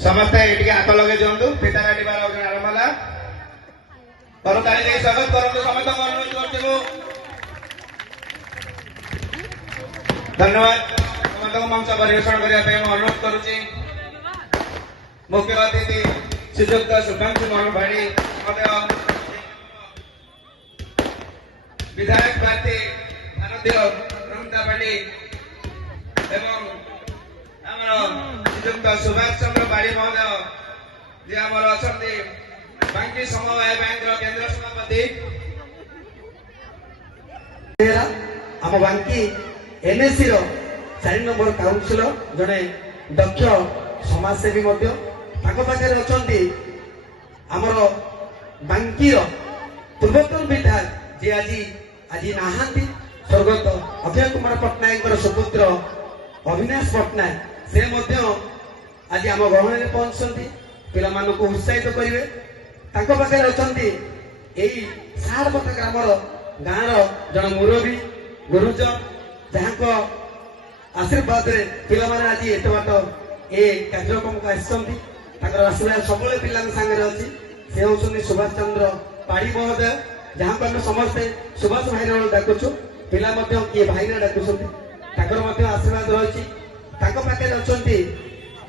समस्ते ये हाथ लगे दिंतु पिता काटिबार आरंभ है करताली दे स्वागत करूँ समस्त अनुरोध करूँ धन्यवाद समस्त मंच परिवेषण करने अनुरोध करुच्ची मुख्य अतिथि श्रीजुक्त शुभांशु मनोहर भाई विधायक प्रार्थी भारतीय जनता पार्टी एवं श्रीजुक्त सुभाष चंद्र बाड़ी महोदय जी आमर अच्छा बांकी समवाय बैंक केंद्र सभापति आम बांकी एनएससी 4 नंबर काउंसिलर जड़े दक्ष समाजसेवी पाखे अच्छा आमर बांकी पूर्वतन विधायक जी आज नहांती स्वर्गत अभय कुमार पट्टनायक सुपुत्र अविनाश पट्टनायक से आज आम गहन में पहुंचती पिला उत्साहित करेंगे पाखे अच्छा सारपथा ग्रामर गाँव जन मुरबी गुरुज जहाँ आशीर्वाद रे पिला आज एत बाट ए कार्यक्रम को आशीर्वाद सब पिला सागर अच्छी से हूँ सुभाष चंद्र पाड़ी महोदय जहाँ को आम समस्ते सुभाष भाई डाकुचु पिला किए भाईना डाकुंट आशीर्वाद रही पाखे अच्छा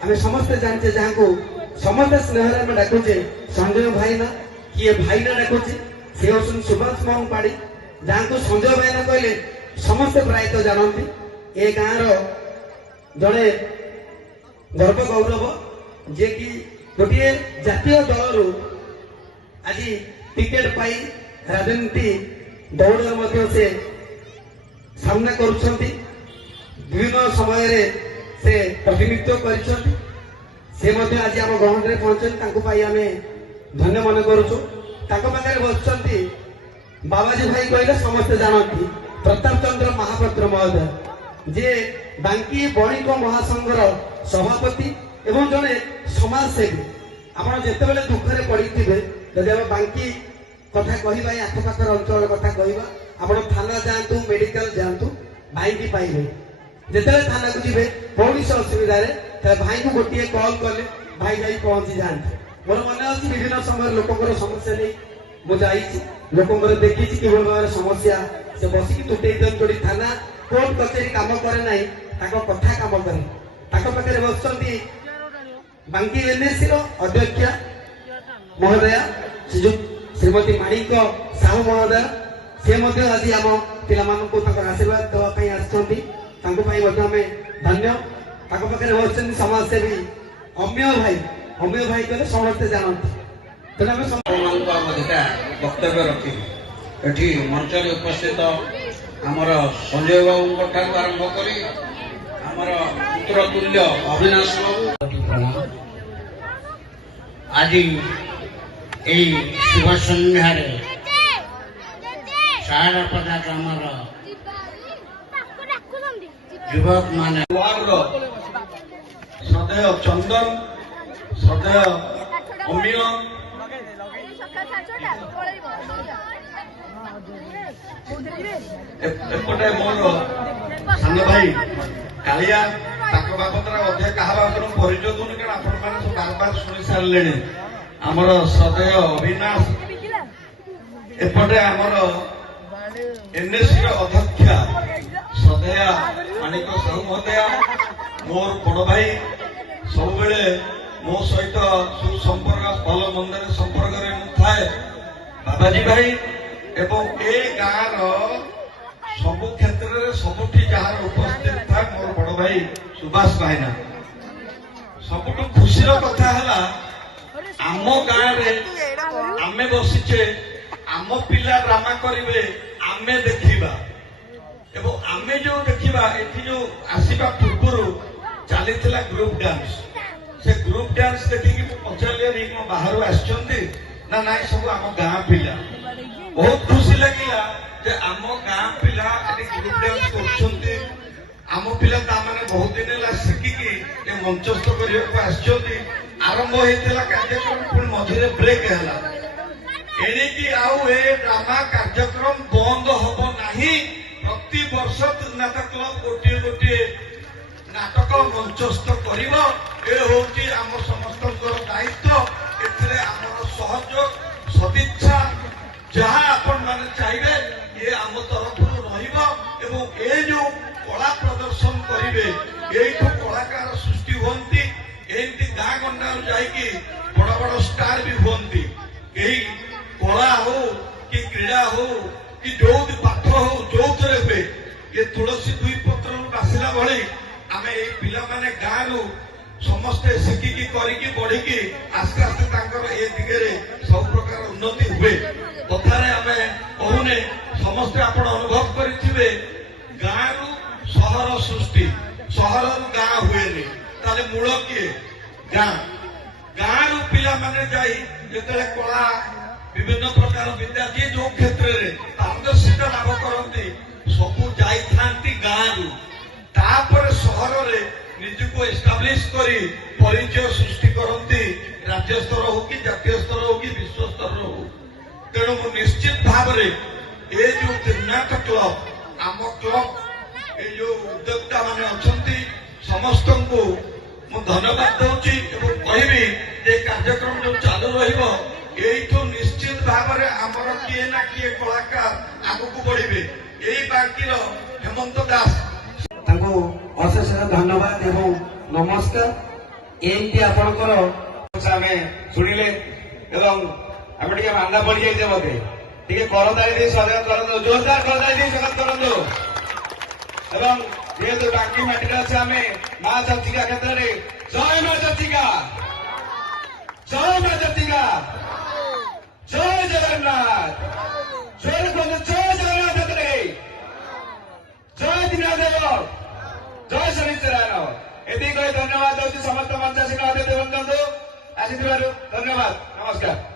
आम समस्ते जानते जहाँ को समस्त स्नेह आम डाकुचे संजय भाईना किए भाईना डाकुचे से हूँ सुभाष मोहन पाड़ी जहाँ को संजय भाईना कहले समस्ते प्रायतः जानती ए गाँव जड़े गर्व गौरव जे कि गोटे जातीय दल आज टिकेट पाई राजनीति दौड़ से सामना कर विभिन्न समय से प्रतिनिधित्व कर आज आम गहन में पहुंचे आम धन्य मन करुचु पाखे बस बाबाजी भाई कहले समस्ते जानती प्रताप चंद्र महापात्र महोदय जे बांकी बणिक महासंघर सभापति एवं जड़े समाजसेवी आप जिते दुखरे पड़ी थे जब बांकी कथा कहवा आखपाखर अंचल कथा कहवा आप थाना जातु मेडिकल जातु भाई की पाइबे जिते थाना को जी कौन से असुविधा भाई को गोटे कल कले भाई जा पहुंची जाते मोर मन अच्छी विभिन्न समय लोकर समस्या नहीं मुझे लोक देखी कि भाव समस्या से बसिक तुटे जोड़ी थाना कोर्ट कचेरी कम करे ना कथा कम करे पाखे बस बांकी एनएससी अध्यक्ष महोदया श्रीमती माणिक साहू महोदय से आज आम पिला आशीर्वाद देवाई आम धन्य पाखे बस समाजसेवी अम्य भाई कहले समस्ते जानते वक्तव्य रखी एठी मंच में उपस्थित आमर संजय बाबू ठार आरंभ कर आमर पुत्र तुल्य अविनाश बाबू आज यही शुभ सन्धार सारपदा ग्रामर युवक मान सदैव चंदन सदैव अमीय एपटे मोर सान भाई कालिया बाबद क्या बाबद परिचय दूनी क्या आप बार बार शुणी सारे आमर सदैव अविनाश एपटे आमर एनएससी अध्यक्षा सदैव माणिक साहू महोदया मोर बड़ भाई सब मो सहित सुसंपर्क भल मंदिर संपर्क थाए बाबाजी भाई एवं ए गाँव सबु क्षेत्र में सबुठी जार उपस्थित था मोर बड़ भाई सुभाष भाईना सबुठ खुशी कथा है आम गाँव आमे बसीचे आम पिला ड्रामा करेंगे आमे देखा एवं आमे जो देखा ये जो आसवा पूर्व चली ग्रुप डांस से ग्रुप डांस देखिकी पचारे बाहर आना ना सब आम गाँ पिला बहुत खुशी लगे जे आम गाँ पिला ग्रुप डांस कर आम पिला बहुत दिन है शिखिकी मंचस्थ करने आरंभ होता कार्यक्रम पुणी मझे ब्रेक है एणिकी ड्रामा कार्यक्रम बंद हम ना प्रति वर्ष त्रिनाथ क्लब गोटे गोटे नाटक मंचस्थ कर समस्त କରିବେ ଏଇଠୁ କଳାକାର ସୃଷ୍ଟି ହୁଅନ୍ତି। ଏମିତି ଗାଁ ଗଣ୍ଡାରୁ ଯାଇକି ବଡ ବଡ ଷ୍ଟାର ବି ହୁଅନ୍ତି। ଏହି କଳା ହଉ କି କ୍ରୀଡ଼ା ହଉ କି ଯୋଉ ପାଠ ହଉ ଯୋଉଥିରେ ହୁଏ ଏ ତୁଳସୀ ଦୁଇ ପତ୍ରରୁ ବାସିଲା ଭଳି ଆମେ ଏଇ ପିଲାମାନେ ଗାଁରୁ ସମସ୍ତେ ଶିଖିକି କରିକି ବଢିକି ଆସ୍ତେ ଆସ୍ତେ ତାଙ୍କର ଏ ଦିଗରେ ସବୁ ପ୍ରକାର ଉନ୍ନତି ହୁଏ। କଥାରେ ଆମେ କହୁନେ ସମସ୍ତେ ଆପଣ ଅନୁଭବ କରିଥିବେ ଗାଁରୁ ସହର ସୃଷ୍ଟି, ସହରରୁ ଗାଁ ହୁଏନି। ତାହେଲେ ମୂଳ କିଏ? ଗାଁ। ଗାଁରୁ ପିଲାମାନେ ଯାଇ ଯେତେବେଳେ କଳା ବିଭିନ୍ନ ପ୍ରକାର ବିଦ୍ୟା ଯିଏ ଯୋଉ କ୍ଷେତ୍ରରେ ପାରଦର୍ଶିତା ଲାଭ କରନ୍ତି ସବୁ ଯାଇଥାନ୍ତି ଗାଁରୁ। ତାପରେ ସହରରେ ନିଜକୁ ଏଷ୍ଟାବ୍ଲିଶ କରି ପରିଚୟ ସୃଷ୍ଟି କରନ୍ତି ରାଜ୍ୟ ସ୍ତର ହଉ କି ଜାତୀୟ ସ୍ତର ହଉ କି ବିଶ୍ୱ ସ୍ତର ହଉ। ତେଣୁ ମୁଁ ନିଶ୍ଚିତ ଭାବରେ ଏ ଯୋଉ ତ୍ରିନାଥ କ୍ଲବ ଆମ କ୍ଲବ ଏ ଯୋଉ ଉଦ୍ୟୋକ୍ତା ମାନେ ଅଛନ୍ତି ସମସ୍ତଙ୍କୁ ମୁଁ ଧନ୍ୟବାଦ ଦଉଛି ଏବଂ କହିବି ଯେ କାର୍ଯ୍ୟକ୍ରମ ଯୋଉ ଚାଲୁ ରହିବ ଏଇଠୁ ନିଶ୍ଚିତ ଭାବରେ ଆମର କିଏ ନା କିଏ କଳାକାର ଆଗକୁ ବଢିବେ। ଏଇ ବାକିର ହେମନ୍ତ ଦାସ ତାଙ୍କୁ ଅଶେଷ ଧନ୍ୟବାଦ ଏବଂ ନମସ୍କାର। ଏମିତି ଆପଣଙ୍କର ଆମେ ଶୁଣିଲେ ଏବଂ ଆମେ ଟିକେ ମାନ୍ଦା ପଡିଯାଇଛେ ବୋଧେ ଟିକେ କରତାଳି ଦେଇ ସ୍ୱାଗତ କରନ୍ତୁ, ଜୋରଦାର କରତାଳି ଦେଇ ସ୍ୱାଗତ କରନ୍ତୁ। ଏବଂ ଯେହେତୁ ବାକି ମାଟିରେ ଅଛି ଆମେ ମା ଚର୍ଚିକା କ୍ଷେତ୍ରରେ ଜୟ ମା ଚର୍ଚିକା, ଜୟ ମା ଚର୍ଚିକା, ଜୟ ଜଗନ୍ନାଥ, ଜୟ କୁହନ୍ତୁ ଜୟ ଜଗନ୍ନାଥ କ୍ଷେତ୍ରରେ, ଜୟ ଦୀନା ଦେବ, ଜୟ ଶନିଶ୍ଚରାୟଣ। ଏତିକି କହି ଧନ୍ୟବାଦ ଦଉଛି ସମସ୍ତ ମଞ୍ଚାସୀନ ଅତିଥି ବୃନ୍ଦଙ୍କୁ ଆସିଥିବାରୁ ଧନ୍ୟବାଦ, ନମସ୍କାର।